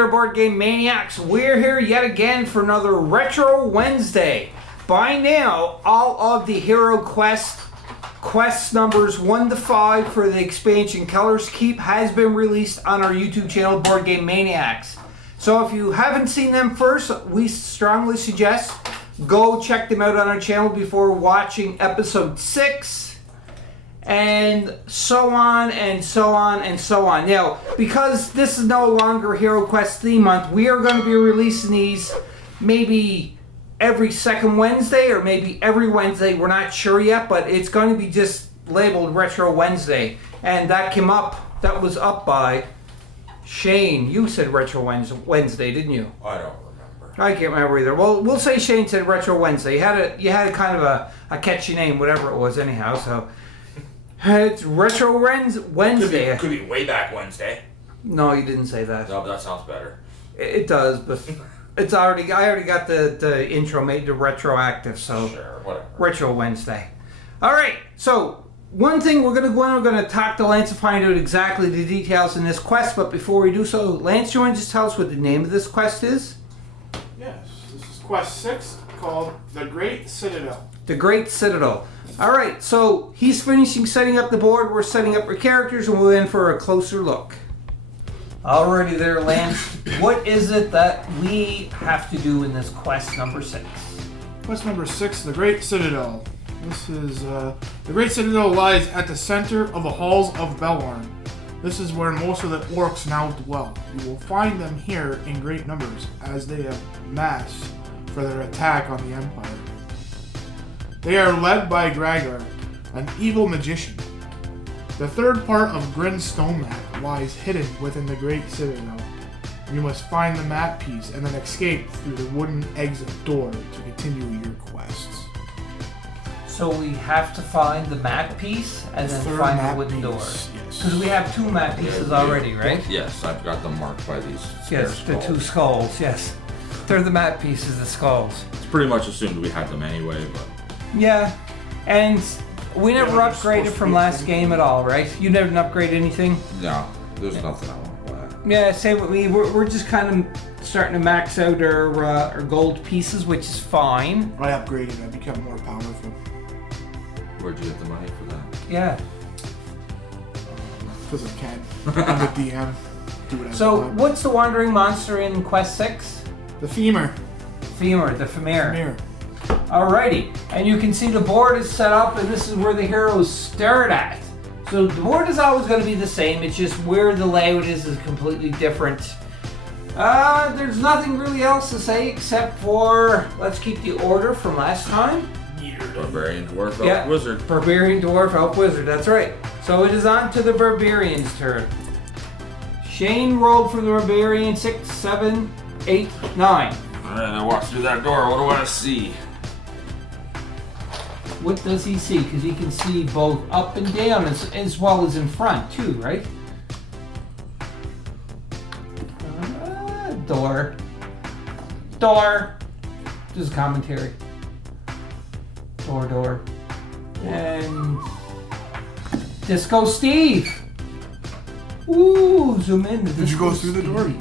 there, Board Game Maniacs. We're here yet again for another Retro Wednesday. By now, all of the Hero Quest numbers 1 to 5 for the expansion Keller's Keep has been released on our YouTube channel, Board Game Maniacs. So if you haven't seen them first, we strongly suggest go check them out on our channel before watching episode 6. And so on and so on and so on. Now, because this is no longer Hero Quest theme month, we are going to be releasing these maybe every second Wednesday or maybe every Wednesday. We're not sure yet, but it's going to be just labeled Retro Wednesday. And that was up by Shane. You said Retro Wednesday, didn't you? I don't remember. I can't remember either. Well, we'll say Shane said Retro Wednesday. You had a kind of a catchy name, whatever it was anyhow, so... It's Retro Wednesday. Could be way back Wednesday. No, you didn't say that. No, but that sounds better. It does, but it's already. I already got the intro made to retroactive, so sure, whatever. Retro Wednesday. All right. So one thing we're gonna go in. We're gonna talk to Lance to find out exactly the details in this quest. But before we do so, Lance, you want to just tell us what the name of this quest is? Yes, this is quest 6 called The Great Citadel. The Great Citadel. Alright, so he's finishing setting up the board, we're setting up our characters, and we're in for a closer look. Alrighty there, Lance. What is it that we have to do in this quest number 6? Quest number 6, The Great Citadel. This is, The Great Citadel lies at the center of the halls of Belorn. This is where most of the orcs now dwell. You will find them here in great numbers, as they have massed for their attack on the Empire. They are led by Gragar, an evil magician. The third part of Grin's stone map lies hidden within the Great Citadel. You must find the map piece and then escape through the wooden exit door to continue your quests. So we have to find the map piece and then find the wooden door. Yes. Because we have 2 map pieces already, right? Yes, I've got them marked by these Yes, the 2 skulls, yes. They're the map pieces, the skulls. It's pretty much assumed we had them anyway, but... Yeah, and we never they're upgraded supposed from to be last game at all, right? You never upgrade anything? No, there's nothing I want to play. Yeah, same with me. We're just kind of starting to max out our gold pieces, which is fine. I upgraded, I become more powerful. Where'd you get the money for that? Yeah. Because I can. I'm the DM. Do whatever I So, want. what's the wandering monster in Quest 6? The femur. Femur, the Femur. Femur. Alrighty, and you can see the board is set up, and this is where the heroes start at. So the board is always going to be the same, it's just where the layout is completely different. There's nothing really else to say except for, let's keep the order from last time. Barbarian, Dwarf, Elf, Wizard. Barbarian, Dwarf, Elf, Wizard, that's right. So it is on to the Barbarian's turn. Shane rolled for the Barbarian 6, 7, 8, 9. Alright, I walk through that door, what do I see? What does he see? Because he can see both up and down as well as in front too, right? Door. Door. Just commentary. Door. And Disco Steve. Ooh, zoom in. Did you go through the door?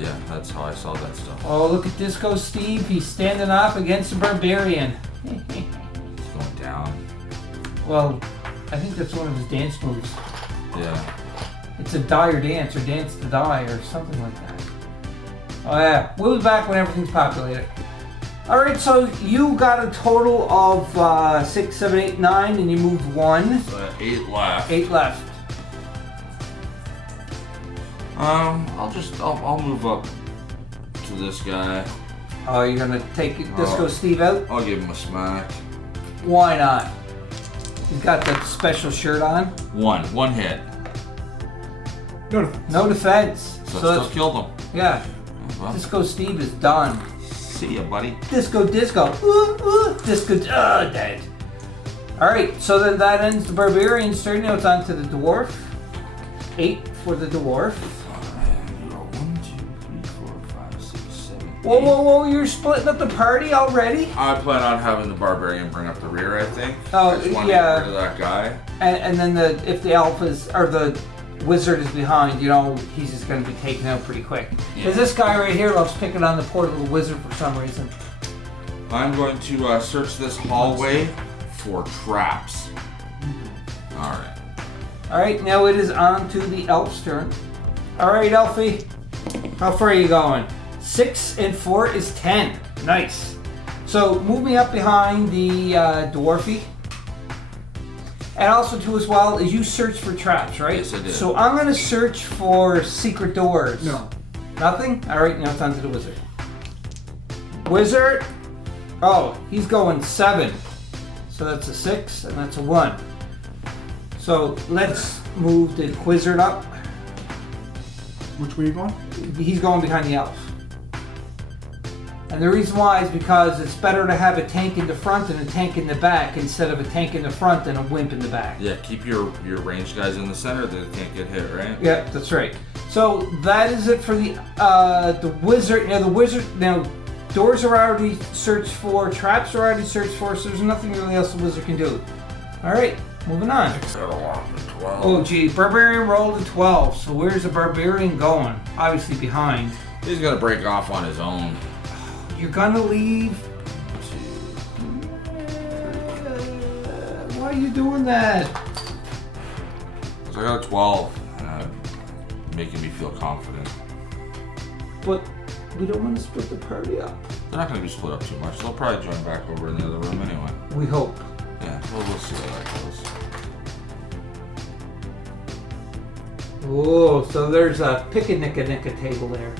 Yeah, that's how I saw that stuff. Oh, look at Disco Steve. He's standing off against the Barbarian. It's going down. Well, I think that's one of his dance moves. Yeah. It's a die or dance, or dance to die, or something like that. Oh yeah, we'll be back when everything's populated. Alright, so you got a total of 6, 7, 8, 9, and you moved 1. So 8 left. 8 left. I'll move up to this guy. Oh, you're gonna take Disco Steve out? I'll give him a smack. Why not? He's got that special shirt on. One hit. No defense. So it still killed him. Yeah. Well, Disco Steve is done. see ya, buddy. Disco. Disco, dead. Alright, so then that ends the Barbarian's turn. Now it's on to the Dwarf. 8 for the Dwarf. 1, 2, 3, 4, 5, 6, 7. Whoa, you're splitting up the party already? I plan on having the Barbarian bring up the rear, I think. Oh, I just want yeah. to get rid of that guy. And then if the Alphas, or the wizard is behind, you know, he's just going to be taken out pretty quick. Because this guy right here loves picking on the poor little wizard for some reason. I'm going to search this hallway for traps. Alright. Alright, now it is on to the elf's turn. Alright, Elfie. How far are you going? 6 and 4 is 10. Nice. So move me up behind the dwarfy. And also too as well is you search for traps, right? Yes, I did. So I'm going to search for secret doors. No. Nothing? Alright, now it's on to the wizard. Wizard. Oh, he's going 7. So that's a 6 and that's a 1. So let's move the wizard up. Which way are you going? He's going behind the elf. And the reason why is because it's better to have a tank in the front and a tank in the back instead of a tank in the front and a wimp in the back. Yeah, keep your ranged guys in the center that can't get hit, right? Yeah, that's right. So that is it for the wizard. Now doors are already searched for, traps are already searched for, so there's nothing really else the wizard can do. Alright, moving on. Oh gee, barbarian rolled a 12. So where's the barbarian going? Obviously behind. He's gonna break off on his own. You're gonna leave. Why are you doing that? So I got a 12, making me feel confident. But we don't want to split the party up. They're not gonna be split up too much. They'll probably join back over in the other room anyway. We hope. Yeah, we'll see how that goes. Oh, so there's a pick-a-nick-a-nick table there.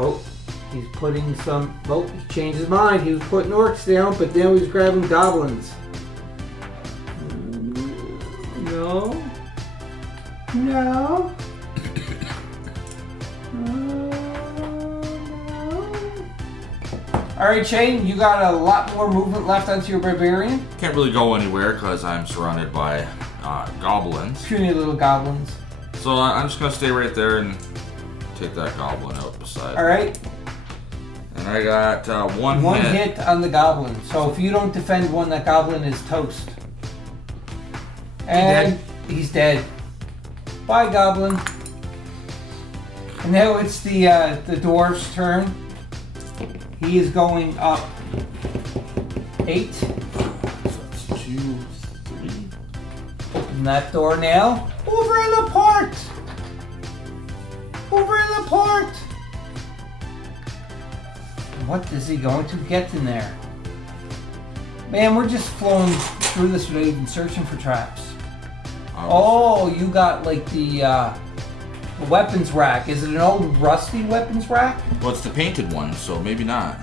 Oh, he's putting some... Oh, he changed his mind. He was putting orcs down, but now he's grabbing goblins. No. No. No. Alright, Shane, you got a lot more movement left onto your barbarian. Can't really go anywhere because I'm surrounded by goblins. Puny little goblins. So I'm just gonna stay right there and take that goblin out beside. Alright. And I got one hit on the goblin. So if you don't defend one, that goblin is toast. And he's dead. Bye, goblin. And now it's the dwarf's turn. He is going up 8. So that's 2, 3. Open that door now. Over in the port! Over in the port! What is he going to get in there? Man, we're just flowing through this without even searching for traps. Oh, you got like the weapons rack. Is it an old rusty weapons rack? Well, it's the painted one, so maybe not.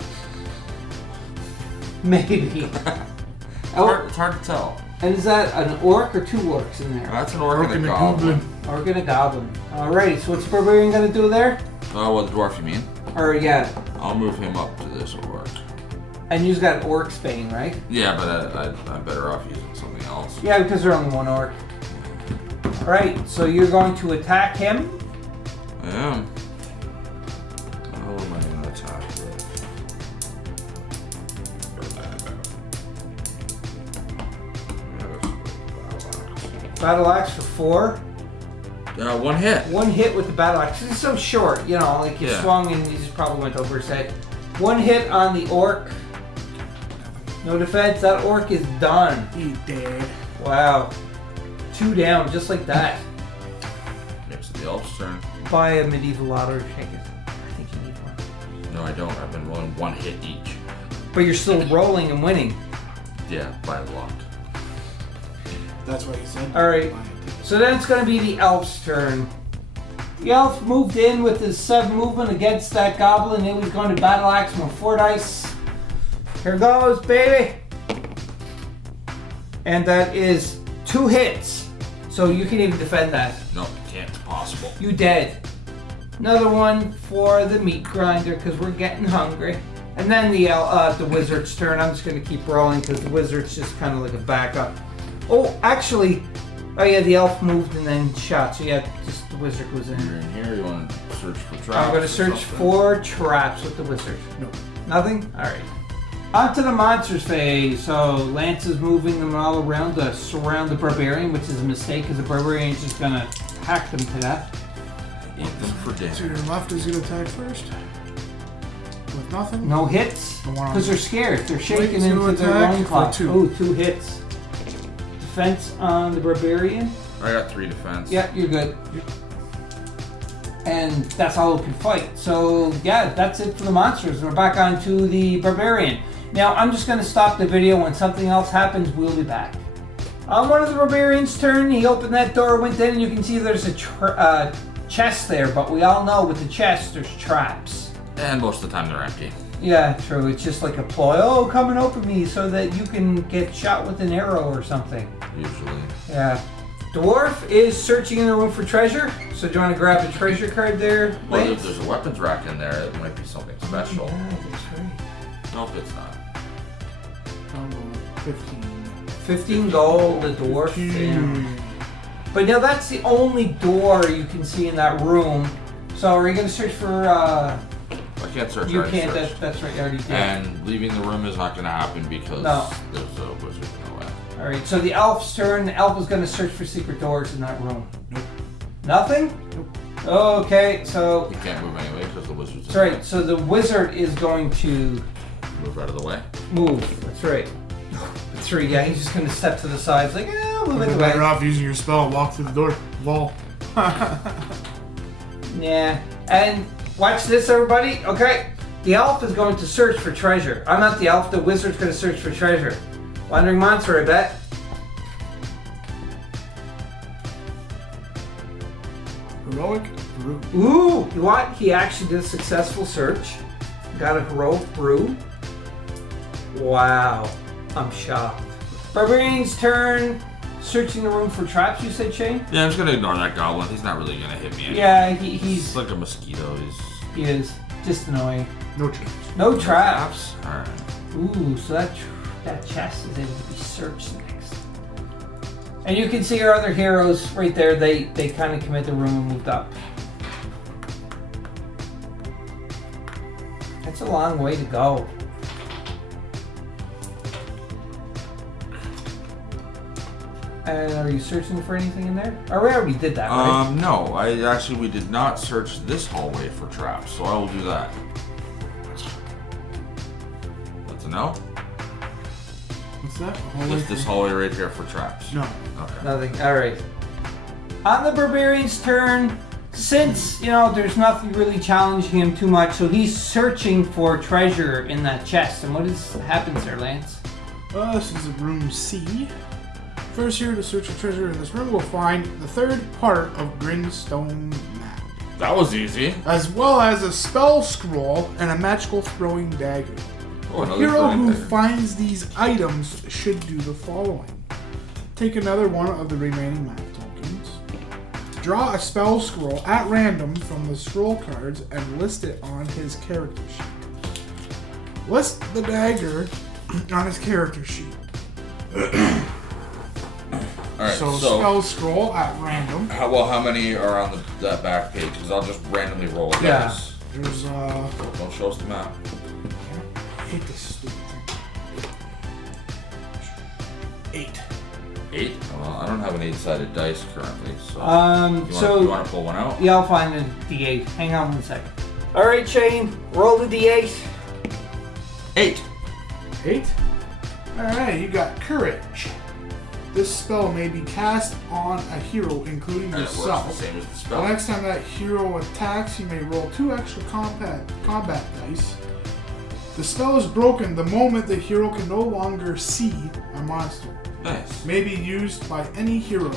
Maybe. It's hard to tell. And is that an orc or 2 orcs in there? That's an orc and a goblin. Orc and a goblin. Alright, so what's the barbarian gonna do there? Oh, what dwarf you mean? Or yeah. I'll move him up to this orc. And you've got orc Spain, right? Yeah, but I'm better off using something else. Yeah, because there's only 1 orc. Alright, so you're going to attack him. I am. How am I going to attack this? Battle axe for 4. 1 hit. 1 hit with the battle axe. It's so short, you know, like you swung and you just probably went over his head. 1 hit on the orc. No defense. That orc is done. He's dead. Wow. 2 down, just like that. Next to the elf's turn. Buy a medieval lottery ticket. I think you need one. No, I don't. I've been rolling 1 hit each. But you're still rolling and winning. Yeah, by luck. That's what he said. Alright. So then it's going to be the elf's turn. The elf moved in with his 7 movement against that goblin. Then he's going to battle axe him with 4 dice. Here goes, baby. And that is 2 hits. So you can even defend that. No, can't. It's possible. You dead. Another one for the meat grinder because we're getting hungry. And then the wizard's turn. I'm just going to keep rolling because the wizard's just kind of like a backup. Oh, actually, oh yeah, the elf moved and then shot. So yeah, just the wizard was in. You're in here. You want to search for traps? I'm going to search for traps with the wizard. No. Nothing? Alright. On to the monsters phase. So Lance is moving them all around to surround the barbarian, which is a mistake because the barbarian is just gonna hack them to death. Eat them for To dinner. your left is going to attack first. With nothing. No hits The one on because they're scared. They're shaking Right, zero into their attack loincloth. for 2. Oh, 2 hits. Defense on the barbarian. I got 3 defense. Yeah, you're good. And that's all who can fight. So yeah, that's it for the monsters. We're back on to the barbarian. Now I'm just going to stop the video. When something else happens, we'll be back. On one of the barbarian's turn, he opened that door, went in, and you can see there's a chest there. But we all know with the chest, there's traps. And most of the time they're empty. Yeah, true. It's just like a ploy. Oh, come and open me so that you can get shot with an arrow or something. Usually. Yeah. Dwarf is searching in the room for treasure. So do you want to grab a treasure card there, Well, if Lance? there's a weapons rack in there, it might be something special. Yeah, that's right. Nope, it's not. 15. 15 gold, the dwarf. 15. Yeah. But now that's the only door you can see in that room. So are you going to search for... I can't search. you I already can't, searched. that's right, you already did. And leaving the room is not going to happen because No. there's a wizard in the way. Alright, so the elf's turn. The elf is going to search for secret doors in that room. Nope. Nothing? Nope. Okay, so... You can't move anyway because the wizard's in That's the way. right, so the wizard is going to Move out of the way. move. That's right. That's right, yeah, he's just going to step to the side. It's like, I'll move it You're away. better off using your spell and walk through the door wall. Yeah, and watch this, everybody. Okay, the elf is going to search for treasure. I'm not the elf. The wizard's going to search for treasure. Wandering monster, I bet. Heroic brew. Ooh, you know what? He actually did a successful search. Got a heroic brew. Wow, I'm shocked. Barbarian's turn. Searching the room for traps, you said, Shane? Yeah, I'm just going to ignore that goblin. He's not really going to hit me anyway. Yeah, He's he's like a mosquito. he is just annoying. No traps. No traps. Alright. Ooh, so that chest is able to be searched next. And you can see our other heroes right there. They kind of came into the room and moved up. That's a long way to go. And are you searching for anything in there? Or we already did that, right? No. We did not search this hallway for traps, so I will do that. That's a no? What's that? Is this hallway right here for traps? No. Okay. Nothing. All right. On the barbarian's turn, since, there's nothing really challenging him too much, so he's searching for treasure in that chest. And what happens there, Lance? This is room C. First here to search for treasure in this room, we'll find the third part of Grinstone map, That was easy. as well as a spell scroll and a magical throwing dagger. Oh, The another hero throwing who dagger. finds these items should do the following. Take another one of the remaining map tokens. Draw a spell scroll at random from the scroll cards and list it on his character sheet. List the dagger on his character sheet. Alright, So so spell scroll at random. how many are on that back page? Because I'll just randomly roll a Yeah. dice. There's Don't show us the map. I hate this stupid thing. 8. 8? Well, I don't have an 8-sided dice currently, so. You want to pull one out? Yeah, I'll find the D8. Hang on 1 second. All right, Shane, roll the D8. 8. 8? Alright, you got courage. This spell may be cast on a hero, including And it works yourself. the same as the The spell. next time that hero attacks, you may roll 2 extra combat dice. The spell is broken the moment the hero can no longer see a monster. Nice. May be used by any hero.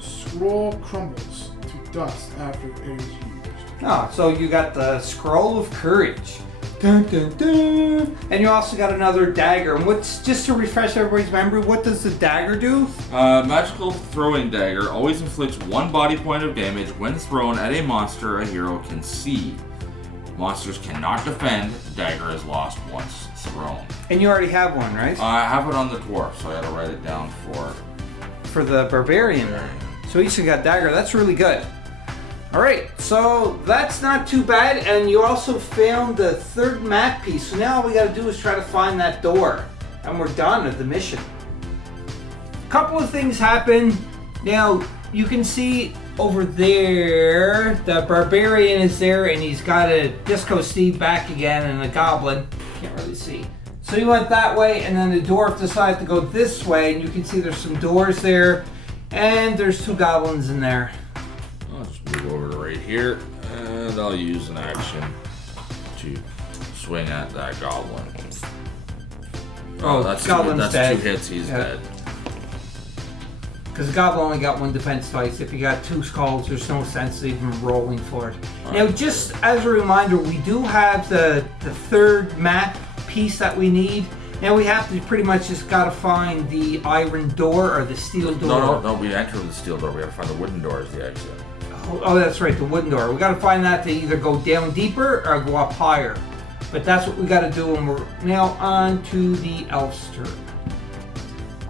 Scroll crumbles to dust after it is used. Oh, so you got the Scroll of Courage. Dun, dun, dun. And you also got another dagger. And just to refresh everybody's memory, what does the dagger do? Magical throwing dagger always inflicts 1 body point of damage when thrown at a monster a hero can see. Monsters cannot defend. The dagger is lost once thrown. And you already have one, right? I have it on the dwarf, so I gotta write it down for For the barbarian. So each got dagger. That's really good. Alright, so that's not too bad, and you also found the third map piece. So now all we gotta do is try to find that door, and we're done with the mission. Couple of things happen. Now, you can see over there, the barbarian is there, and he's got a Disco Steve back again, and a goblin. Can't really see. So you went that way, and then the dwarf decided to go this way, and you can see there's some doors there, and there's 2 goblins in there. I'll just move over to right here, and I'll use an action to swing at that goblin. Oh, that's goblin's that's dead. 2 hits, he's dead. Because the goblin only got 1 defense dice. If you got 2 skulls, there's no sense even rolling for it. Now, just as a reminder, we do have the third map piece that we need. Now we have to pretty much just gotta find the iron door or the steel door. No, we enter the steel door. We gotta find the wooden door as the exit. Oh, that's right, the wooden door. We gotta find that to either go down deeper or go up higher. But that's what we gotta do, and we're now on to the elf's turn.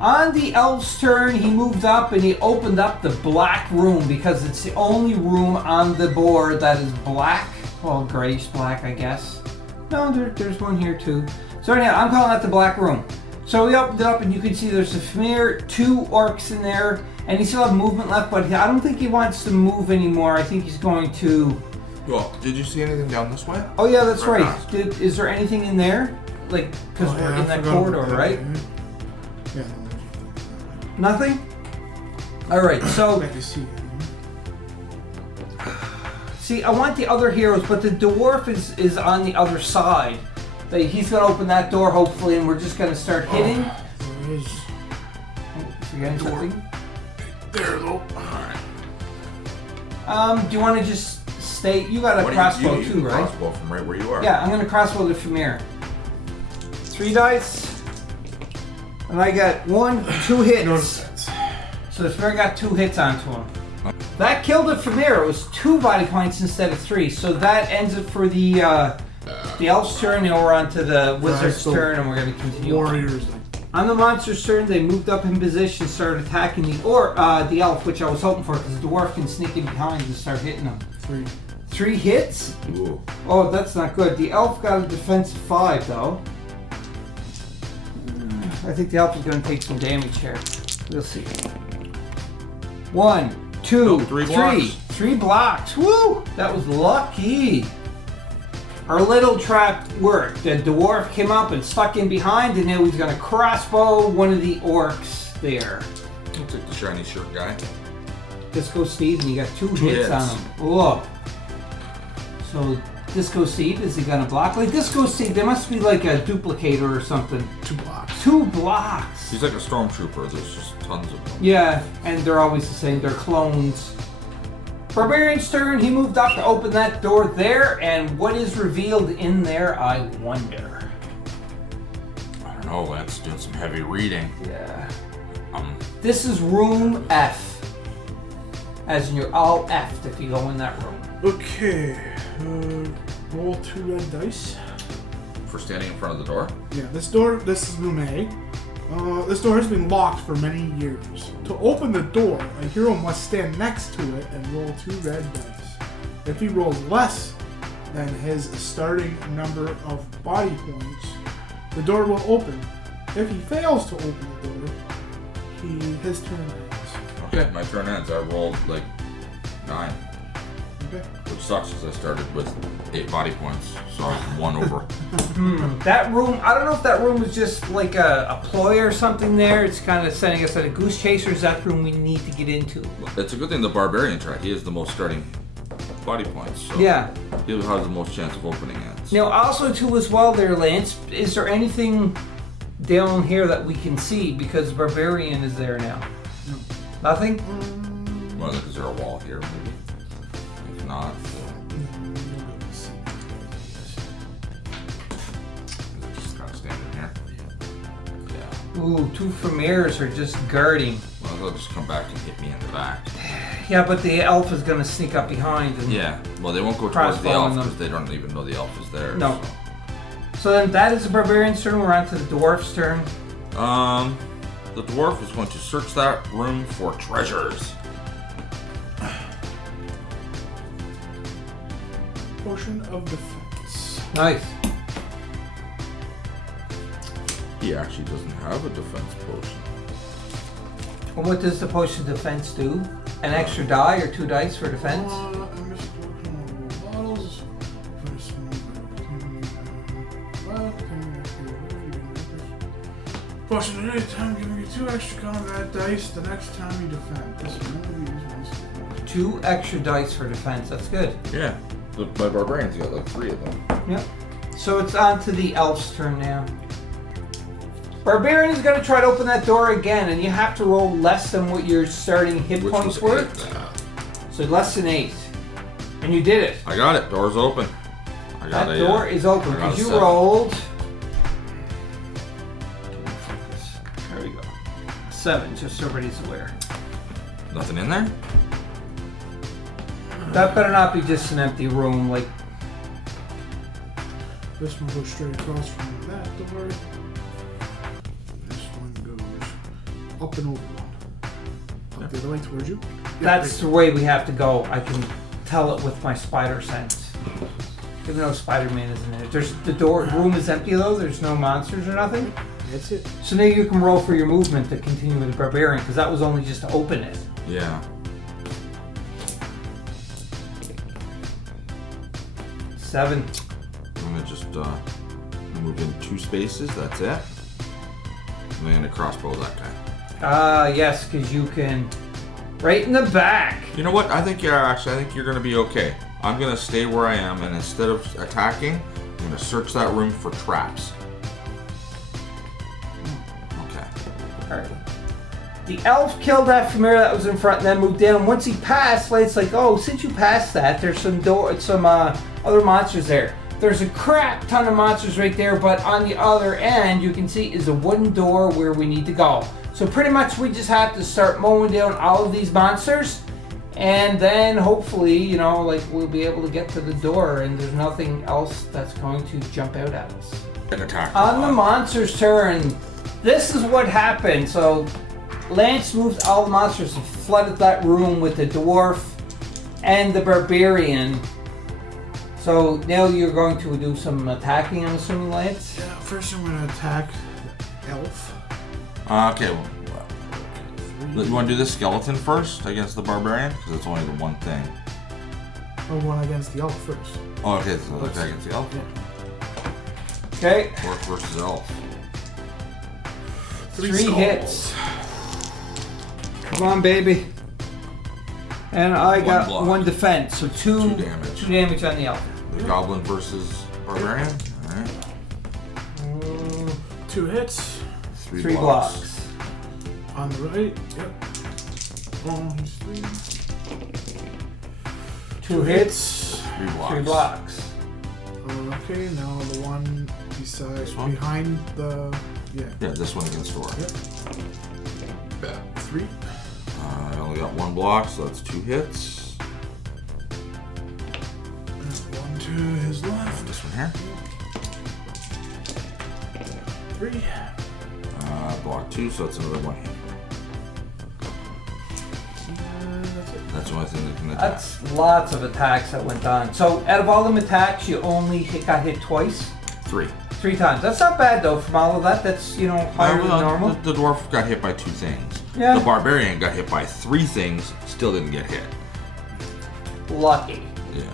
On the elf's turn, he moved up and he opened up the black room because it's the only room on the board that is black. Well, grayish black, I guess. No, there's one here too. So anyhow, I'm calling that the black room. So we opened it up and you can see there's a familiar, 2 orcs in there, and he still have movement left, but I don't think he wants to move anymore. I think he's going to... Well, did you see anything down this way? Oh yeah, that's right. Is there anything in there? Like, because we're in that corridor, right? Yeah. Nothing? Alright, so... I can see it. See, I want the other heroes, but the dwarf is on the other side. He's going to open that door, hopefully, and we're just going to start hitting. There is. Forgetting something? There, though. Do you want to just stay? You got a crossbow too, right? Crossbow from right where you are. Yeah, I'm going to crossbow the Famir. 3 dice. And I got 1, 2 hits. So the Famir got 2 hits onto him. That killed the Famir. It was 2 body points instead of 3. So that ends it for the elf's turn. Now we're on to the wizard's turn, and we're going to continue. Warriors. On the monster's turn, they moved up in position, started attacking the elf, which I was hoping for, because the dwarf can sneak in behind and start hitting them. 3 hits? Ooh. Oh, that's not good. The elf got a defense of 5, though. I think the elf is going to take some damage here. We'll see. 1, 2, 3 3. blocks. 3 blocks. Woo! That was lucky. Our little trap worked. The dwarf came up and stuck in behind, and now he's going to crossbow one of the orcs there. I'll take the shiny shirt guy. Disco Steve, and you got 2 hits hits. on him. Whoa. So, Disco Steve, is he going to block? Like, Disco Steve, there must be like a duplicator or something. 2 blocks. 2 blocks. He's like a stormtrooper. There's just tons of them. Yeah, and they're always the same. They're clones. Barbarian's turn. He moved up to open that door there, and what is revealed in there, I wonder. I don't know. Lance doing some heavy reading. Yeah. This is room F. As in, you're all F'd if you go in that room. Okay. Roll 2 red dice. For standing in front of the door? Yeah, this is room A. This door has been locked for many years. To open the door, a hero must stand next to it and roll 2 red dice. If he rolls less than his starting number of body points, the door will open. If he fails to open the door, his turn ends. Okay, my turn ends. I rolled like 9. Okay. Which sucks because I started with 8 body points. So I was 1 over. That room, I don't know if that room was just like a ploy or something there. It's kind of sending us at a goose chase, or is that the room we need to get into? It's a good thing the barbarian tried. He has the most starting body points. So Yeah. he'll have the most chance of opening it. Now, also too, as well there, Lance, is there anything down here that we can see? Because Barbarian is there now. No. Nothing? Well, is there a wall here, maybe? If not, just kind of standing here. Yeah. Ooh, 2 Famirs are just guarding. Well, they'll just come back and hit me in the back. Yeah, but the elf is going to sneak up behind. And Yeah. Well, they won't go towards the Crossbowing elf them. because they don't even know the elf is there. No. So then that is the Barbarian's turn. We're on to the Dwarf's turn. So. The dwarf is going to search that room for treasures. potion of defense. Nice. He actually doesn't have a defense potion. And what does the potion of defense do? An extra die or 2 dice for defense? Bottles. Potion at any time, giving you 2 extra combat dice the next time you defend. This will only be used once. 2 extra dice for defense. That's good. Yeah. My barbarian's got like 3 of them. Yep. So it's on to the elf's turn now. Barbarian is going to try to open that door again, and you have to roll less than what your starting hit Which points was were. 8. So less than 8. And you did it. I got it. Door's open. I got That a, door is open I got because a you 7. rolled. There we go. 7, just so everybody's aware. Nothing in there? That better not be just an empty room. Like, This one goes straight across from that door. This one goes up and over one. Up the other way towards you. that's the way we have to go. I can tell it with my spider sense. Even though Spider-Man isn't in it. There's the room is empty though. There's no monsters or nothing. That's it. So now you can roll for your movement to continue with the barbarian because that was only just to open it. Yeah. 7. I'm gonna just move in 2 spaces. That's it. I'm gonna crossbow that guy. Yes, because you can. Right in the back. You know what? I think I think you're gonna be okay. I'm gonna stay where I am, and instead of attacking, I'm gonna search that room for traps. Okay. Alright. The elf killed that familiar that was in front and then moved down. Once he passed, it's like, oh, since you passed that, there's some other monsters there. There's a crap ton of monsters right there, but on the other end, you can see is a wooden door where we need to go. So pretty much we just have to start mowing down all of these monsters, and then hopefully, like we'll be able to get to the door, and there's nothing else that's going to jump out at us. An attack. On the monster's turn, this is what happened. So Lance moved all the monsters and flooded that room with the dwarf and the barbarian. So now you're going to do some attacking, I'm assuming, Lance? Yeah, first I'm going to attack the elf. Okay. Well, you want to do the skeleton first against the barbarian? Because it's only the one thing. Oh, one against the elf first. Oh, okay. So attack against the elf. Okay. Orc versus elf. 3 skulls. hits. Come on, baby. And I got block. 1 defense, so 2 damage. 2 damage on the elf. The goblin versus barbarian. All right. 2 hits. 3 blocks. On the right. Yep. Oh, he's 3. 2 hits. 3 blocks. 3 blocks. Okay, now the one beside, one? behind the, Yeah, this one against door. Yep. Yeah. 3. I only got 1 block, so that's 2 hits. And 1 to his left. This one here. 3. Block 2, so that's another 1 hit. And that's it. That's the only thing that can attack. That's lots of attacks that went on. So out of all them attacks, you only got hit twice? 3. 3 times. That's not bad though from all of that. That's, higher than normal. The dwarf got hit by 2 things. Yeah. The barbarian got hit by 3 things, still didn't get hit. Lucky. Yeah.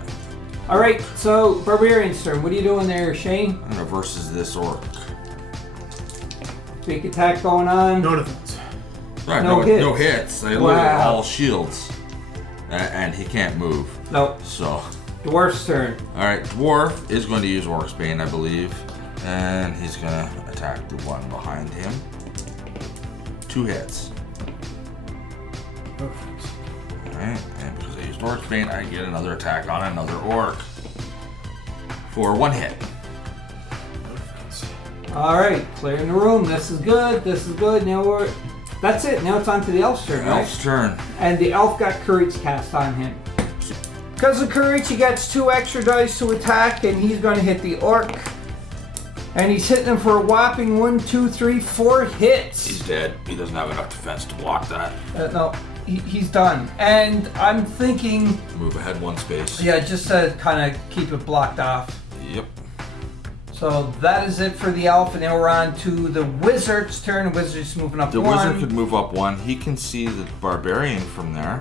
Alright, so Barbarian's turn. What are you doing there, Shane? I'm gonna versus this orc. Big attack going on. No defense. Right, No hits. No hits. They literally all shields. And he can't move. Nope. So, Dwarf's turn. alright, dwarf is going to use Orc's Bane, I believe. And he's gonna attack the one behind him. 2 hits. No defense. Alright, and because I used Orc's Bane, I get another attack on another orc. For 1 hit. No defense. Alright, clearing the room. This is good. This is good. Now that's it. Now it's on to the elf's turn, right? Elf's turn. And the elf got courage cast on him. Because of courage, he gets 2 extra dice to attack, and he's going to hit the orc. And he's hitting him for a whopping 1, 2, 3, 4 hits. He's dead. He doesn't have enough defense to block that. No, he's done. And I'm thinking... Move ahead 1 space. Yeah, just to kind of keep it blocked off. Yep. So that is it for the elf, and now we're on to the wizard's turn. The wizard's moving up The 1. wizard could move up 1. He can see the barbarian from there,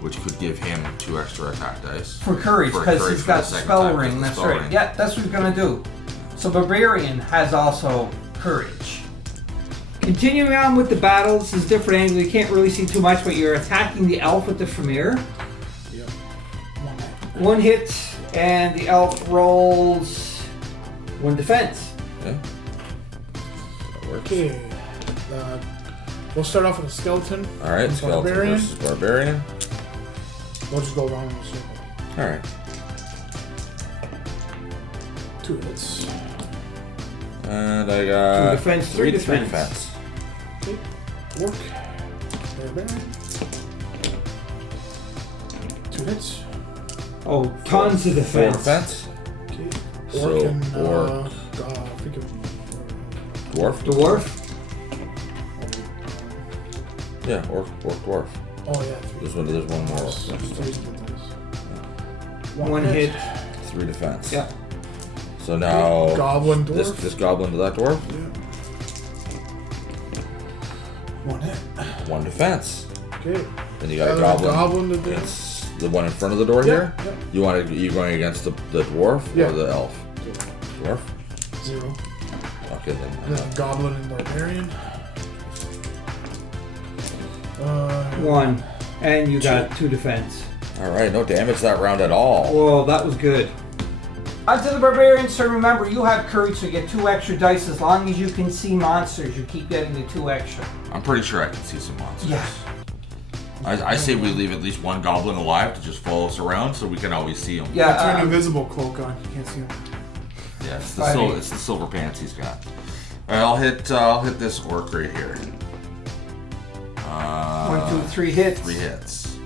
which could give him 2 extra attack dice. For courage, because he's got spell ring. That's right. Ring. Yeah, that's what he's going to do. So barbarian has also courage. Continuing on with the battles, this is a different angle. You can't really see too much, but you're attacking the elf with the familiar. Yep. 1 hit, and the elf rolls 1 defense. Okay. That works. Okay. We'll start off with a skeleton. Alright, and skeleton barbarian. versus barbarian. We'll just go around in a circle. Alright. 2 hits. And I got 2 defense, 3 defense. Okay. Orc. Barbarian. 2 hits. Oh, tons of 4 defense. defense. Okay. So, Orc and orc. think of Dwarf. Dwarf. Yeah, orc, dwarf. Oh yeah. There's one more. Yes, Next three one. hits. 1 hit. 3 defense. Yeah. So now Goblin dwarf. this goblin to that dwarf. Yeah. 1 hit. 1 defense. Okay. Then you got a goblin. to do. It's the one in front of the door Yeah, here. yeah. You going against the dwarf Yeah. or the elf? Dwarf. 0. Okay then. And then goblin and barbarian. 1. And you got 2 defense. All right, no damage that round at all. Whoa, that was good. Onto the barbarians, so remember, you have courage, so you get 2 extra dice. As long as you can see monsters, you keep getting the 2 extra. I'm pretty sure I can see some monsters. Yeah. I say we leave at least 1 goblin alive to just follow us around so we can always see him. Yeah. Turn invisible cloak on. You can't see him. Yeah, it's Fighting. it's the silver pants he's got. All right, I'll hit this orc right here. 1, 2, 3 hits. 3 hits.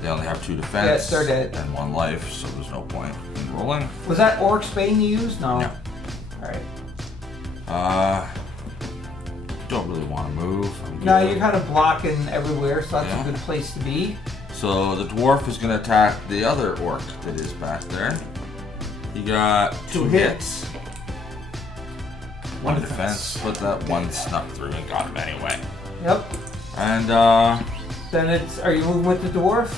They only have 2 defense they're dead. and 1 life, so there's no point in rolling. Was that Orc's Bane you used? No. No. Alright. Don't really want to move. I'm No, good. you're kind of blocking everywhere, so that's Yeah. a good place to be. So the dwarf is going to attack the other orc that is back there. He got 2 hits. 1 defense, but that 1 snuck through and got him anyway. Yep. And Then it's, are you moving with the dwarf?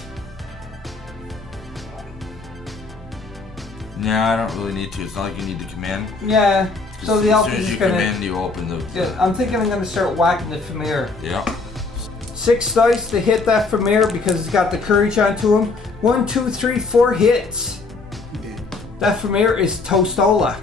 yeah, I don't really need to. It's not like you need to come in. Yeah. So the elf as soon is as you just come gonna. in, you open the. Yeah, I'm thinking I'm gonna start whacking the familiar. Yeah. 6 dice to hit that familiar because it's got the courage onto him. 1, 2, 3, 4 hits. That familiar is Tostola.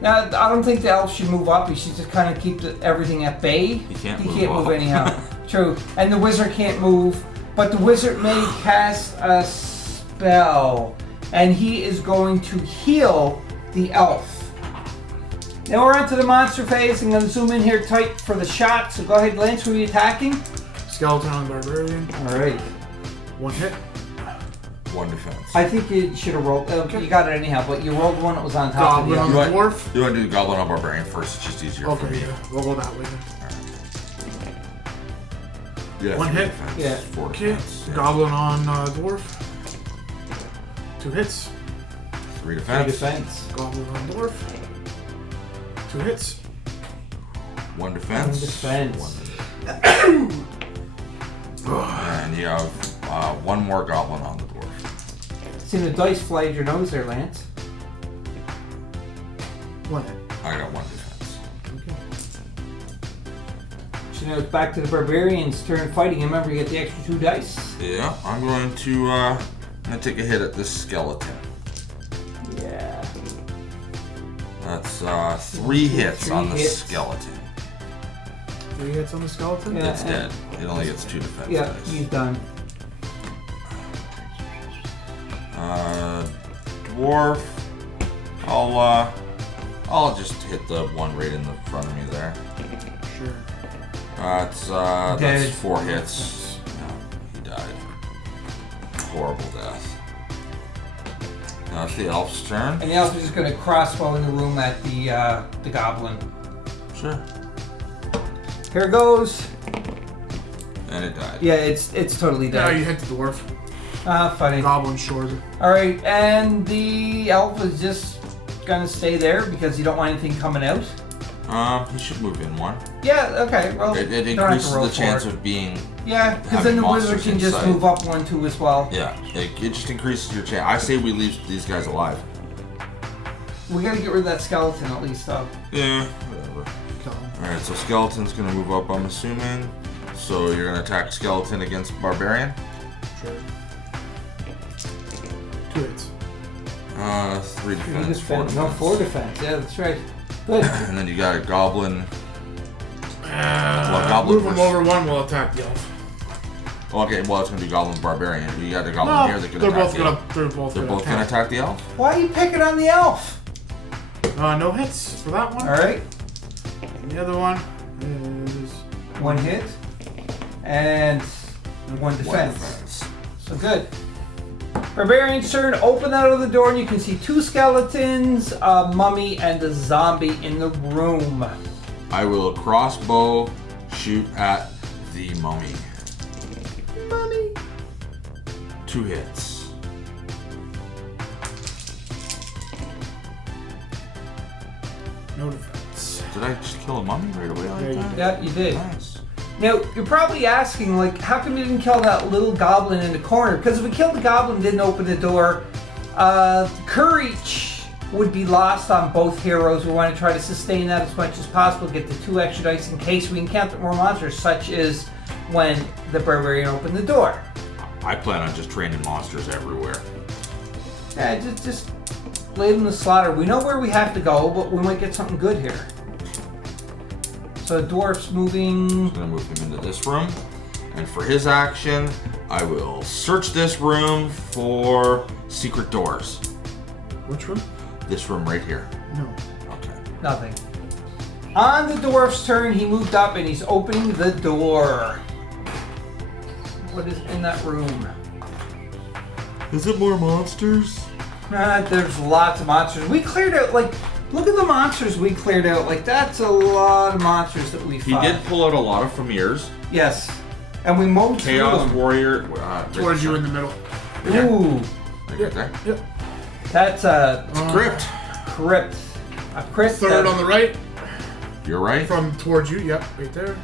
Now I don't think the elf should move up. He should just kind of keep everything at bay. He can't He move can't up. move anyhow. True. And the wizard can't move, but the wizard may cast a spell, and he is going to heal the elf. Now we're on to the monster phase. I'm going to zoom in here tight for the shot. So go ahead, Lance. Who are you attacking? Skeleton on barbarian. All right. 1 hit. 1 defense. I think you should have rolled. You got it anyhow, but you rolled one that was on top Goblin of on the the other. dwarf. You want to do goblin on barbarian first? It's just easier for Okay, me. yeah. We'll go that way then. Yeah. 1 3 hit. defense, Yeah. 4 Okay. defense. Yeah. Goblin on dwarf. 2 hits. 3 Three defense. defense. Goblin on dwarf. 2 hits. 1 defense. 1 defense. 1 and you have 1 more goblin on the dwarf. See the dice flied your nose there, Lance. 1 hit. I got 1 defense. So now it's back to the barbarian's turn fighting. Remember, you get the extra 2 dice. Yeah, I'm going to take a hit at this skeleton. Yeah. That's 3 hits 3 on the hits. skeleton. 3 hits on the skeleton. Yeah. It's dead. It only gets 2 defense Yeah, dice. he's done. Dwarf. I'll just hit the one right in the front of me there. Sure. That's Dead. 4 hits. Yeah, he died. Horrible death. Now it's the elf's turn. And the elf is just going to crossbow in the room at the goblin. Sure. Here it goes. And it died. Yeah, it's totally Now dead. you hit the dwarf. Funny. Goblin shorter. Alright, and the elf is just gonna stay there because you don't want anything coming out. He should move in one. Yeah, okay, well, It don't have increases to roll the chance for it. of being. Yeah, because having then the monsters wizard can just inside. move up one too as well. Yeah, it just increases your chance. I say we leave these guys alive. We gotta get rid of that skeleton at least, though. Yeah, whatever. Alright, so skeleton's gonna move up, I'm assuming. So you're gonna attack skeleton against barbarian? Sure. 2 hits. 3 defense, 4 defense. No, 4 defense. Yeah, that's right. Good. And then you got a goblin. Well, goblin Move him versus- over, one will attack the elf. Okay, well it's gonna be goblin barbarian. You got a goblin No, here that can they're attack both the gonna. elf. They're both They're gonna both gonna attack the elf? Why are you picking on the elf? No hits for that one. Alright, And the other one is 1 hit. And 1 One defense. defense. So good. Barbarian's turn. Open out of the door and you can see 2 skeletons, a mummy, and a zombie in the room. I will crossbow shoot at the mummy. Mummy. 2 hits. no defense. Did I just kill a mummy right away like Yeah, you that? did. Yeah, you did. Nice. Now, you're probably asking, like, how come you didn't kill that little goblin in the corner? Because if we killed the goblin and didn't open the door, courage would be lost on both heroes. We want to try to sustain that as much as possible, get the 2 extra dice in case we encounter more monsters, such as when the barbarian opened the door. I plan on just training monsters everywhere. Yeah, just lay them to slaughter. We know where we have to go, but we might get something good here. So the dwarf's moving. I'm gonna move him into this room. And for his action, I will search this room for secret doors. Which one? This room right here. No. Okay. Nothing. On the dwarf's turn, he moved up and he's opening the door. What is in that room? Is it more monsters? There's lots of monsters. We cleared out, like, look at the monsters we cleared out. Like, that's a lot of monsters that we He fought. did pull out a lot of familiars. Yes. And we mowed through Chaos them. Warrior. Towards you in the middle. Ooh. Right there. Yep. That's a Crypt. crypt. A crypt. Third on the right. You're right. From towards you. Yep. Right there.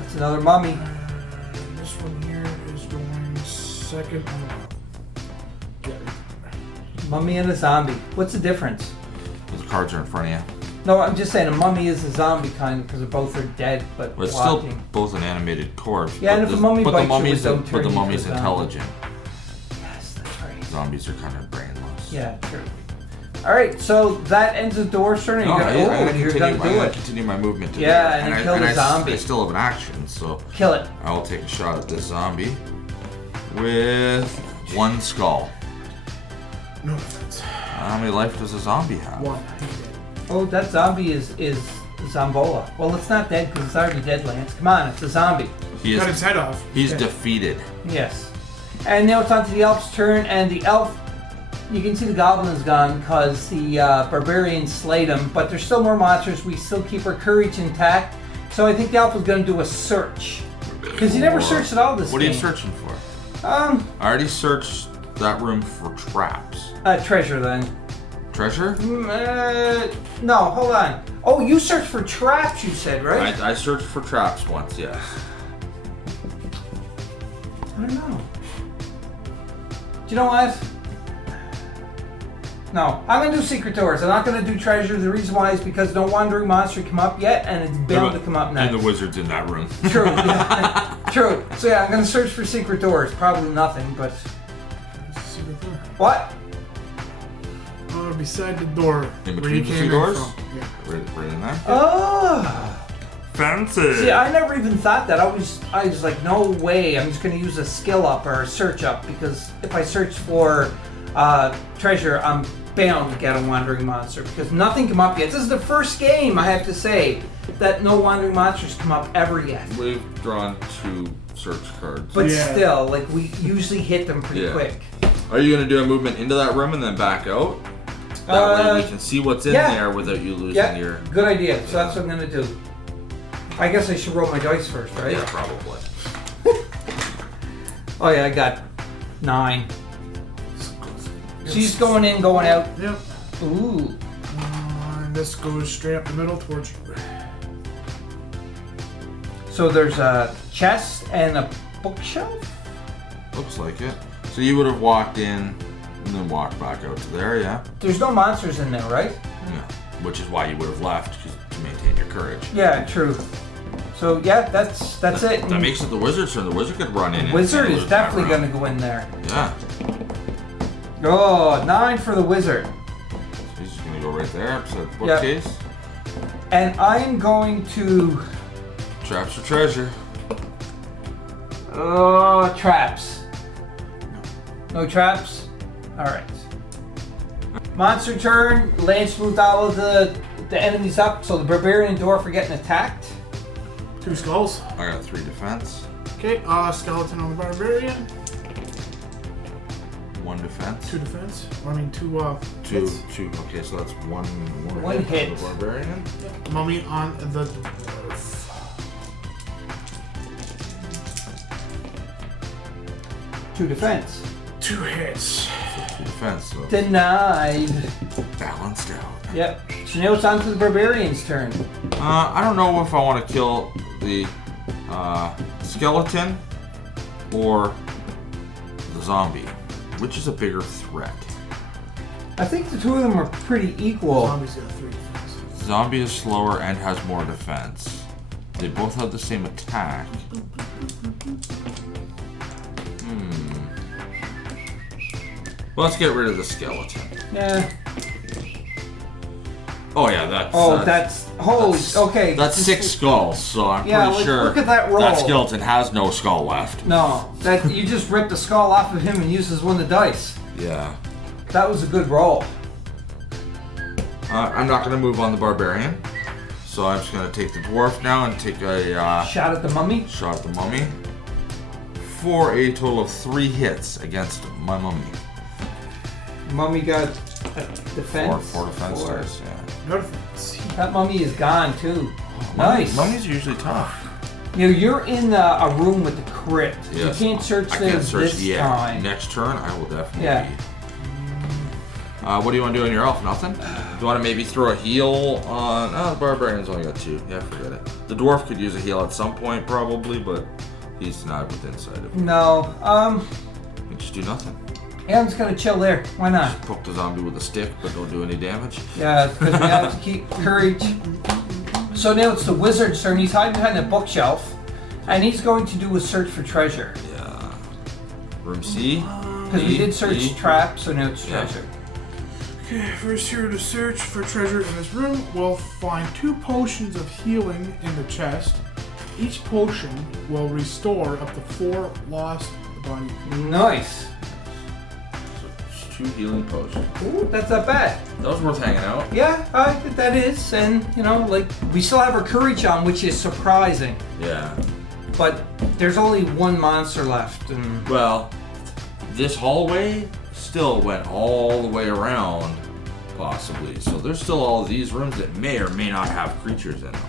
That's another mummy. And this one here is going second on the left. Yeah. Mummy and a zombie. What's the difference? The cards are in front of you. No, I'm just saying a mummy is a zombie kind of because they both are dead, but But it's walking. still both an animated corpse. Yeah, but and if a mummy bites you, mummy's it don't turn but the you mummy's into a zombie. intelligent. Yes, that's right. Zombies are kind of brainless. Yeah, true. All right, so that ends the door turn. And No, you're I'm gonna, gonna you're continue. gonna do it. Continue my movement to Yeah, there. and then kill the zombie. I still have an action, so Kill it. I will take a shot at this zombie with 1 skull. No defense. How many life does a zombie have? 1. He's dead. Oh, that zombie is Zombola. Well, it's not dead because it's already dead, Lance. Come on, it's a zombie. He Cut is. his head off. He's Dead. defeated. Yes. And now it's on to the elf's turn, and the elf, you can see the goblin is gone because the barbarian slayed him, but there's still more monsters. We still keep our courage intact. So I think the elf is going to do a search. Because you never searched at all this What are you game. searching for? I already searched that room for traps. treasure then. Treasure? No, hold on. Oh, you searched for traps, you said, right? I searched for traps once, yes. I don't know. Do you know what? No, I'm gonna do secret doors. I'm not gonna do treasure. The reason why is because no wandering monster come up yet, and it's bound to come up next. And the wizard's in that room. True. Yeah. True. So yeah, I'm gonna search for secret doors. Probably nothing, but Secret door. what? Beside the door. In where you between the came two in doors? from. Yeah. Right in there. Oh. Fancy. See, I never even thought that. I was like, no way. I'm just gonna use a skill up or a search up because if I search for treasure, I'm bound to get a wandering monster because nothing come up yet. This is the first game, I have to say, that no wandering monsters come up ever yet. We've drawn 2 search cards. But Yeah. still, like we usually hit them pretty Yeah. quick. Are you gonna do a movement into that room and then back out? That way we can see what's in there without you losing your. Good idea. So that's what I'm gonna do. I guess I should roll my dice first, right? Yeah, probably. Oh yeah, I got 9. She's going in, going out. Yep. Ooh. And this goes straight up the middle towards you. So there's a chest and a bookshelf? Looks like it. So you would have walked in and then walked back out to there, yeah? There's no monsters in there, right? Yeah. Which is why you would have left, to maintain your courage. Yeah, true. So yeah, that's it. That makes it the wizard's turn. The wizard could run in. Wizard is definitely going to go in there. Yeah. Oh, 9 for the wizard. So he's just going to go right there beside the bookcase. And I'm going to... Traps for treasure. Oh, traps. No traps? Alright. Monster turn. Lance moved all of the enemies up, so the barbarian and dwarf are getting attacked. 2 skulls. I got 3 defense. Okay, skeleton on the barbarian. 1 defense. 2 defense. Or, I mean, 2 hits. 2. Okay, so that's one hit. on the barbarian. Yep. Mummy on the dwarf. 2 defense. 2 hits. 2 defense. So Denied. balanced out. Yep. So now it's on to the barbarian's turn. I don't know if I want to kill the skeleton or the zombie. Which is a bigger threat? I think the 2 of them are pretty equal. Zombie's got 3 defense. Zombie is slower and has more defense. They both have the same attack. Well, let's get rid of the skeleton. Yeah. Oh yeah, that's. Holy. Okay. That's 6 skulls, so I'm pretty sure look at that roll. that skeleton has no skull left. No, that you just ripped the skull off of him and used as one of the dice. Yeah. That was a good roll. I'm not going to move on the barbarian, so I'm just going to take the dwarf now and take a Shot at the mummy. shot at the mummy for a total of 3 hits against my mummy. Mummy got a defense. 4 defense dice, yeah. No defense. That mummy is gone too. Nice. Mummies are usually tough. You know, you're in a room with the crypt. Yes. You can't search I there can't search this yet. time. Next turn, I will definitely. Yeah. What do you want to do on your elf? Nothing? Do you want to maybe throw a heal on... Oh, the barbarian's only got 2. Yeah, forget it. The dwarf could use a heal at some point, probably, but he's not within sight of it. No. You can just do nothing. Yeah, I'm just gonna chill there. Why not? Just poke the zombie with a stick, but don't do any damage. Yeah, because we have to keep courage. So now it's the wizard's turn. He's hiding behind a bookshelf, and he's going to do a search for treasure. Yeah. Room C. Because we did search trap, so now it's treasure. Okay, first here to search for treasure in this room, we'll find 2 potions of healing in the chest. Each potion will restore up to 4 lost body. Nice. So 2 healing potions. Ooh, that's not bad. That was worth hanging out. Yeah, I think that is, and you know, like we still have our courage on, which is surprising. Yeah. But there's only 1 monster left, and Well, this hallway still went all the way around, possibly. So there's still all these rooms that may or may not have creatures in them.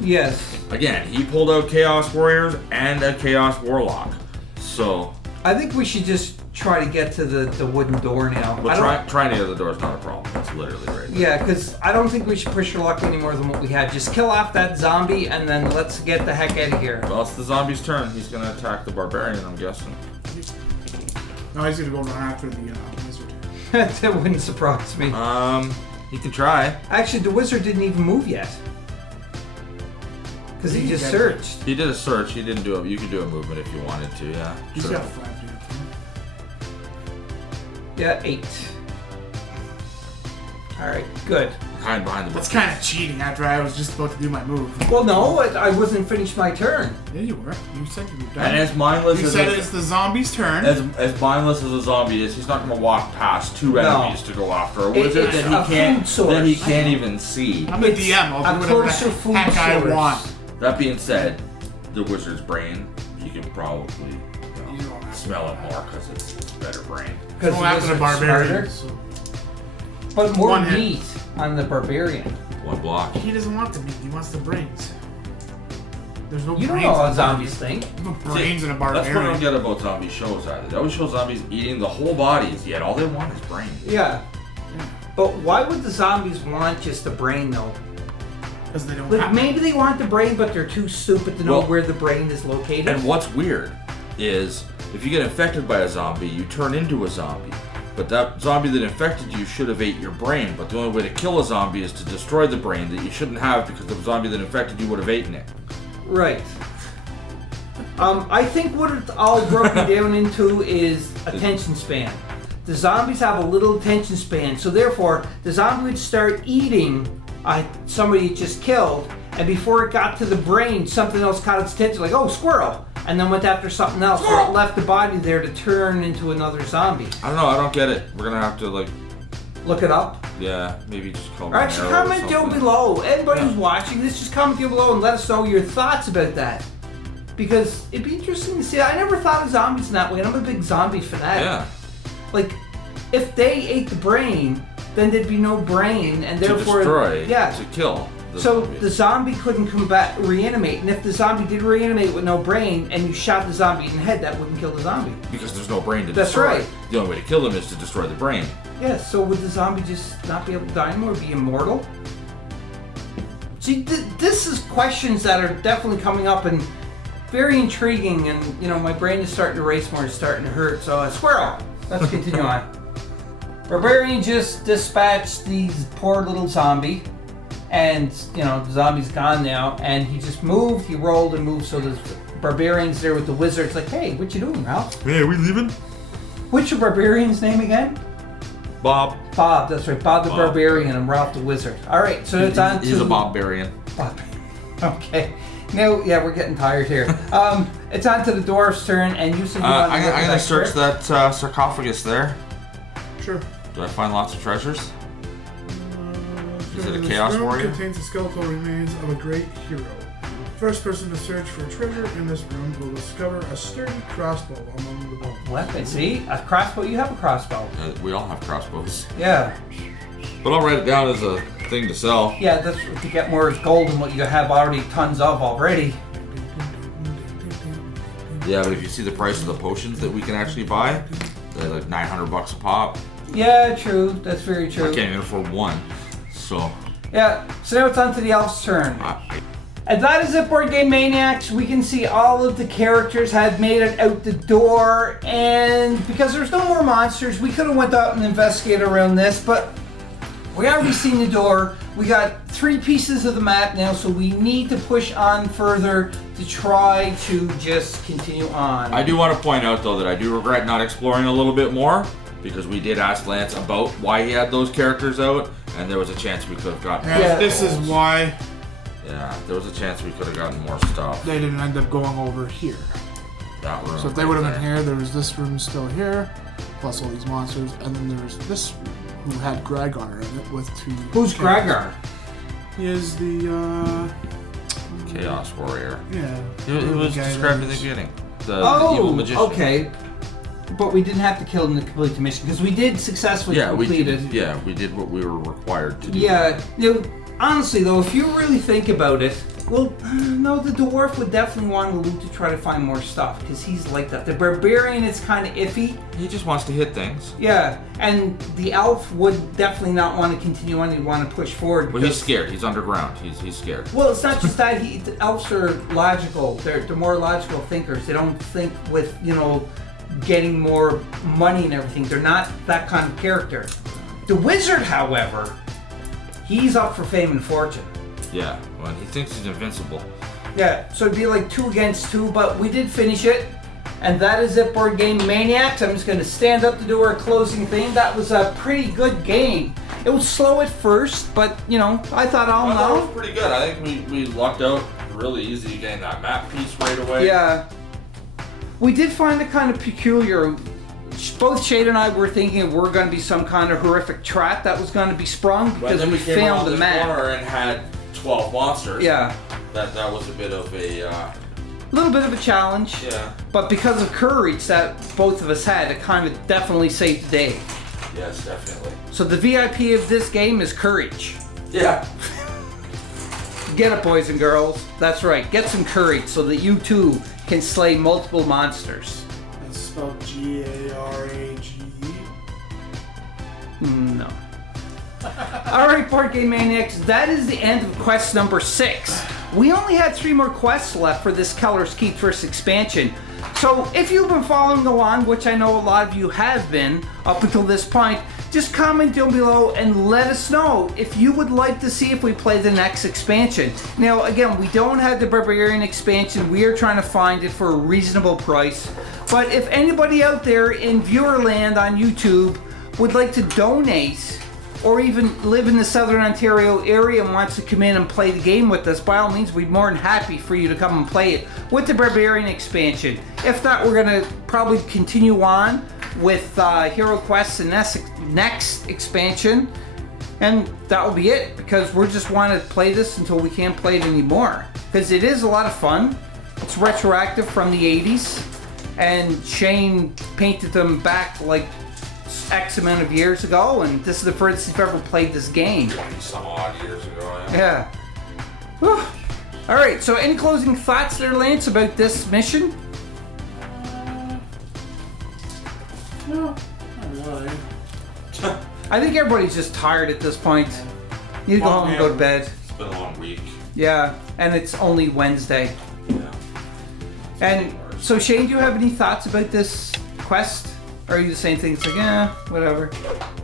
yes, Again, he pulled out Chaos Warriors and a Chaos Warlock. So, I think we should just try to get to the wooden door now. but I don't- trying to get the door is not a problem. It's literally right there. Yeah, because I don't think we should push your luck any more than what we had. Just kill off that zombie and then let's get the heck out of here. Well, it's the zombie's turn. He's going to attack the barbarian, I'm guessing. No, he's gonna go run after the wizard. That wouldn't surprise me. He can try. Actually, the wizard didn't even move yet. Because he just searched. He did a search. He didn't do it. You could do a movement if you wanted to, yeah. He's Sure. got 5 to get Yeah, 8. Alright, good. Hide behind the That's book. kind of cheating after I was just about to do my move. Well, no, I wasn't finished my turn. Yeah, you were. You said you were done. And as mindless You as said it's the zombie's turn. as mindless as a zombie is, he's not going to walk past 2 enemies to go after a wizard it's that a food source. he can't even see. I'm the It's DM. I'll a do whatever closer the food heck I source. want. That being said, the wizard's brain, he can probably. You don't smell it more because it's better brain. Because What happened to barbarians? So But more One hit. meat on the barbarian. One block. he doesn't want the meat. He wants the brains. There's no You don't brains. know how in zombies think. There's no brains in a That's what I don't barbarian. get about zombie shows either. They always show zombies eating the whole bodies, yet all they want is brain. Yeah. But why would the zombies want just the brain though? Because they don't Like have maybe they want the brain, but they're too stupid to know Well, where the brain is located. And what's weird is if you get infected by a zombie, you turn into a zombie. But that zombie that infected you should have ate your brain. But the only way to kill a zombie is to destroy the brain that you shouldn't have because the zombie that infected you would have eaten it. Right. I think what it's all broken down into is attention span. The zombies have a little attention span, so therefore the zombie would start eating somebody it just killed, and before it got to the brain, something else caught its attention, like, oh, squirrel, and then went after something else, so it left the body there to turn into another zombie. I don't know. I don't get it. We're gonna have to Look it up. yeah, maybe just call. Or actually, comment down below. Anybody who's watching this, just comment down below and let us know your thoughts about that. Because it'd be interesting to see. I never thought of zombies in that way, and I'm a big zombie fanatic. Yeah. Like, if they ate the brain, then there'd be no brain, and To therefore, destroy. yeah. To kill. So zombie. the zombie couldn't reanimate, and if the zombie did reanimate with no brain, and you shot the zombie in the head, that wouldn't kill the zombie. Because there's no brain to That's destroy. right. The only way to kill them is to destroy the brain. Yeah. So would the zombie just not be able to die anymore, be immortal? See, this is questions that are definitely coming up and very intriguing, and my brain is starting to race more. It's starting to hurt. So squirrel. Let's continue on. Barbarian just dispatched these poor little zombie, and the zombie's gone now, and he just moved. He rolled and moved, so the barbarian's there with the wizard. It's like, hey, what you doing, Ralph? Hey, are we leaving? What's your barbarian's name again? Bob. Bob. That's right, Bob the Bob. Barbarian and Ralph the Wizard. All right, so it's on to He's a Bobbarian. Bob. Okay. Now, yeah, we're getting tired here. It's on to the dwarf's turn, and you said you want to look at I'm gonna search script? that sarcophagus there. Sure. Do I find lots of treasures? Is it a The Chaos room Warrior? contains the skeletal remains of a great hero. First person to search for treasure in this room will discover a sturdy crossbow among the bones. Weapon. See, a crossbow. You have a crossbow. We all have crossbows. Yeah. But I'll write it down as a thing to sell. Yeah, that's to get more gold than what you have already tons of already. Yeah, but if you see the price of the potions that we can actually buy, they're like $900 a pop. Yeah, true. That's very I true. can't even afford one. So, Yeah. So now it's on to the elf's turn. I, And that is it, Board Game Maniacs. We can see all of the characters have made it out the door, and because there's no more monsters, we could have went out and investigated around this, but we already seen the door. We got 3 pieces of the map now, so we need to push on further to try to just continue on. I do want to point out, though, that I do regret not exploring a little bit more, because we did ask Lance about why he had those characters out, and there was a chance we could have gotten Yeah, Yeah. this is why Yeah, there was a chance we could have gotten more stuff. they didn't end up going over here. That room. So if they would have been here, there was this room still here, plus all these monsters, and then there's this room who had Gregor in it with 2. Who's Gregor? He is the, Chaos Warrior. yeah. He was the guy described in that the was- beginning. The evil magician. okay. But we didn't have to kill him to complete the mission, because we did successfully Yeah, we complete did. it. Yeah, we did what we were required to do. Yeah, honestly though, if you really think about it, well, no, the dwarf would definitely want to loot to try to find more stuff, because he's like that. The barbarian is kind of iffy. He just wants to hit things. Yeah, and the elf would definitely not want to continue on. He'd want to push forward. Well, he's because- scared. He's underground. He's scared. Well, it's not just that. The elves are logical. They're more logical thinkers. They don't think with, getting more money and everything. They're not that kind of character. The wizard, however, he's up for fame and fortune. Yeah, well, he thinks he's invincible. Yeah, so it'd be like 2 against 2, but we did finish it. And that is it, Board Game Maniacs. I'm just going to stand up to do our closing thing. That was a pretty good game. It was slow at first, but, I thought all in That all. was pretty good. I think we lucked out really easy getting that map piece right away. Yeah. We did find it kind of peculiar. Both Shade and I were thinking we're going to be some kind of horrific trap that was going to be sprung But because then we came failed around the this map. corner and had 12 monsters. Yeah. That was a bit of a little bit of a challenge. Yeah. But because of courage that both of us had, it kind of definitely saved the day. Yes, definitely. So the VIP of this game is courage. Yeah. Get it, boys and girls. That's right. Get some courage so that you too can slay multiple monsters. It's spelled Garage. No. Alright, Board Game Maniacs, that is the end of quest number 6. We only had 3 more quests left for this Keller's Keep first expansion. So if you've been following along, which I know a lot of you have been up until this point, just comment down below and let us know if you would like to see if we play the next expansion. Now again, we don't have the Barbarian expansion. We are trying to find it for a reasonable price. But if anybody out there in viewerland on YouTube would like to donate or even live in the Southern Ontario area and wants to come in and play the game with us, by all means, we'd be more than happy for you to come and play it with the Barbarian expansion. If not, we're going to probably continue on with Hero Quest and next expansion, and that will be it, because we just want to play this until we can't play it anymore. Because it is a lot of fun. It's retroactive from the 80s, and Shane painted them back like X amount of years ago, and this is the first you've ever played this game. 20 some odd years ago, Yeah. Whew. All right, so any closing thoughts there, Lance, about this mission? No, not really. Yeah. I think everybody's just tired at this point. You need to go home and go to bed. It's been a long week. Yeah, and it's only Wednesday. Yeah. And so, Shane, do you have any thoughts about this quest? Or are you the same thing? It's like, yeah, whatever.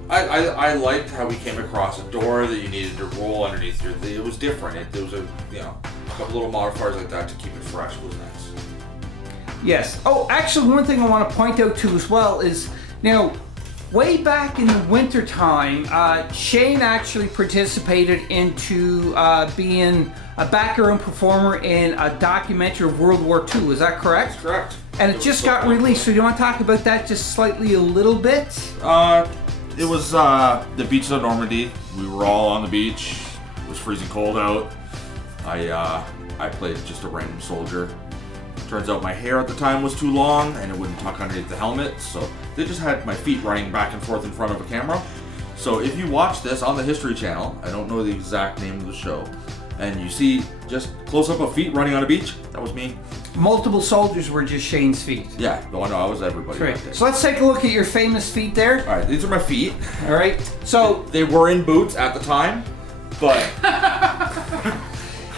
I liked how we came across a door that you needed to roll underneath your. It was different. There was a couple little modifiers like that to keep it fresh. Was nice. Yes. Oh, actually, one thing I want to point out too as well is, now, way back in the winter time, Shane actually participated into being a background performer in a documentary of World War II. Is that correct? That's correct. And it just got released. So do you want to talk about that just slightly a little bit? It was the beaches of Normandy. We were all on the beach. It was freezing cold out. I played just a random soldier. Turns out my hair at the time was too long and it wouldn't tuck underneath the helmet, so they just had my feet running back and forth in front of a camera. So if you watch this on the History Channel, I don't know the exact name of the show, and you see just close up of feet running on a beach, that was me. Multiple soldiers were just Shane's feet. Yeah, no, I was everybody. Great. Right there. So let's take a look at your famous feet there. All right, these are my feet. All right. So They were in boots at the time, but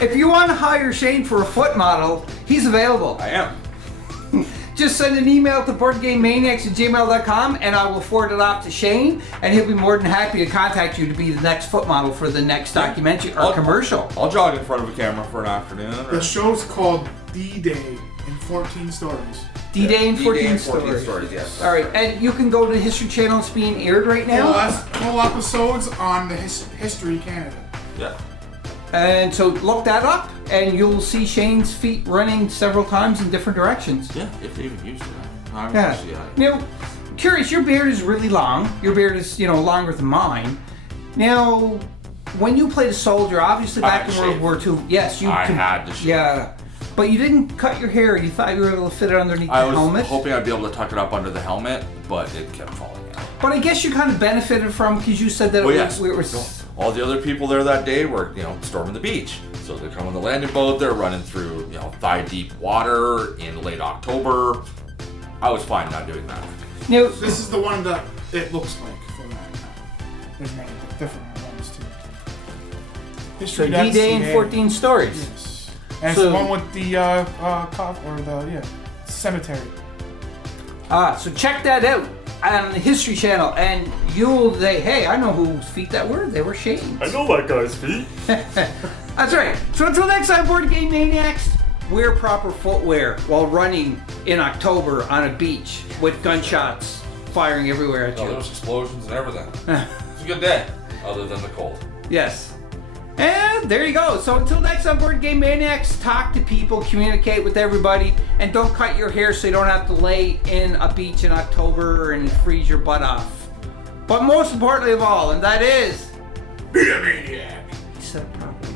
if you want to hire Shane for a foot model, he's available. I am. Just send an email to boardgamemaniacs@gmail.com and I will forward it off to Shane, and he'll be more than happy to contact you to be the next foot model for the next documentary or commercial. I'll jog in front of a camera for an afternoon. Or... The show's called D-Day in 14 Stories. D-Day in 14 D-Day in stories. Yes. All right, and you can go to the History Channel. It's being aired right now. Full episodes on the History Canada. Yeah. And so look that up, and you'll see Shane's feet running several times in different directions. Yeah, if they even used it. I haven't Yeah. actually had it. Now, curious, your beard is really long. Your beard is, longer than mine. Now, when you played a soldier, obviously back in World War II, yes, you I had to shave. Yeah, but you didn't cut your hair. You thought you were able to fit it underneath I the was helmet. hoping I'd be able to tuck it up under the helmet, but it kept falling out. But I guess you kind of benefited from, because you said that Well, yes. we were All the other people there that day were, storming the beach. So they're coming on the landing boat, they're running through, thigh-deep water in late October. I was fine not doing that. Now, This is the one that it looks like for that. There's many different ones too. so History D-Day in 14 stories. Yes. And So- it's the one with the cemetery. So check that out on the History Channel, and you'll say, hey, I know whose feet that were. They were Shane's. I know that guy's feet. That's right. So until next time, Board Game Maniacs, wear proper footwear while running in October on a beach with gunshots firing everywhere at Oh, there you. was explosions and everything. It's a good day, other than the cold. Yes. And there you go. So until next time, Board Game Maniacs, talk to people, communicate with everybody, and don't cut your hair so you don't have to lay in a beach in October and freeze your butt off. But most importantly of all, and that is, Be a maniac. he said it properly.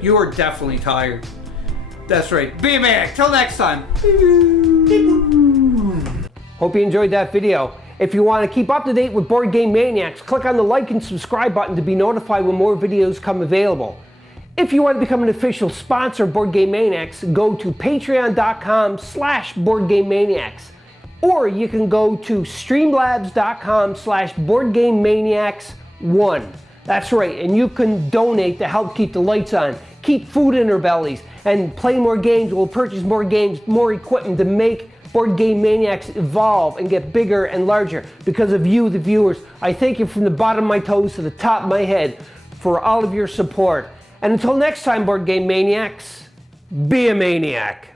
You are definitely tired. That's right. Be a maniac. Till next time. Hope you enjoyed that video. If you want to keep up to date with Board Game Maniacs, click on the like and subscribe button to be notified when more videos come available. If you want to become an official sponsor of Board Game Maniacs, go to patreon.com/BoardGameManiacs. Or you can go to streamlabs.com/BoardGameManiacs1. That's right, and you can donate to help keep the lights on, keep food in our bellies, and play more games. We'll purchase more games, more equipment to make Board Game Maniacs evolve and get bigger and larger because of you, the viewers. I thank you from the bottom of my toes to the top of my head for all of your support. And until next time, Board Game Maniacs, be a maniac.